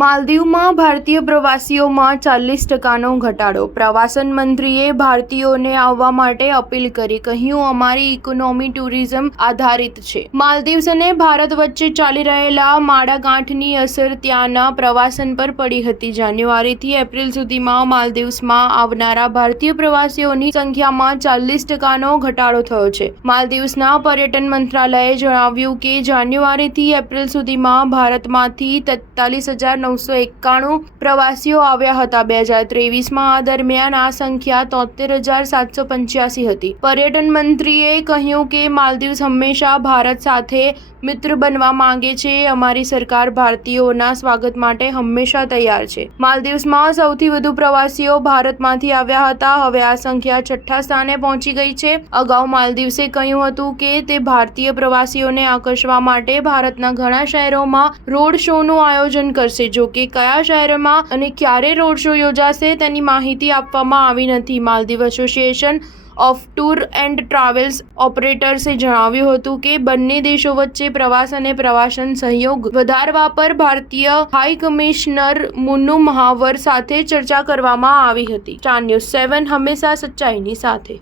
માલદીવમાં ભારતીય પ્રવાસીઓમાં 40% ઘટાડો. પ્રવાસન મંત્રીએ ભારતીયોને આવવા માટે અપીલ કરી. કહ્યું, અમારી ઇકોનોમી ટુરિઝમ આધારિત છે. માલદીવ્સ અને ભારત વચ્ચે ચાલી રહેલા માળાગાંઠની અસર ત્યાંના પ્રવાસન પર પડી હતી. જાન્યુઆરીથી એપ્રિલ સુધીમાં માલદીવ્સમાં આવનારા ભારતીય પ્રવાસીઓની સંખ્યામાં 40% ઘટાડો થયો છે. માલદીવ્સના પર્યટન મંત્રાલયે જણાવ્યું કે જાન્યુઆરીથી એપ્રિલ સુધીમાં ભારતમાંથી 43,991 પ્રવાસીઓ આવ્યા હતા. 2023માં આ દરમિયાન આ સંખ્યા 73,785 હતી. પર્યટન મંત્રીએ કહ્યું કે માલદીવ્સ હંમેશા ભારત સાથે મિત્ર બનવા માંગે છે. અમારી સરકાર ભારતીયોના સ્વાગત માટે હંમેશા તૈયાર છે. માલદીવ્સમાં સૌથી વધુ પ્રવાસીઓ ભારતમાંથી આવ્યા હતા. હવે આ સંખ્યા 6થા સ્થાને પહોંચી ગઈ છે. અગાઉ માલદીવ્સે કહ્યું હતું કે તે ભારતીય પ્રવાસીઓને આકર્ષવા માટે ભારતના ઘણા શહેરોમાં રોડ શોનું આયોજન કરશે. જો કે કયા શહેરમાં અને ક્યારે રોડ શો યોજાશે તેની માહિતી આપવામાં આવી નથી. Maldives association of tour and travels ઓપરેટર્સે જણાવ્યું હતું કે બંને દેશો વચ્ચે પ્રવાસ અને પ્રવાસન સહયોગ વધારવા પર ભારતીય હાઈ કમિશનર મુન્નુ મહાવર સાથે ચર્ચા કરવામાં આવી હતી. સ્ટાર ન્યૂઝ 7 હંમેશા સચ્ચાઈની સાથે.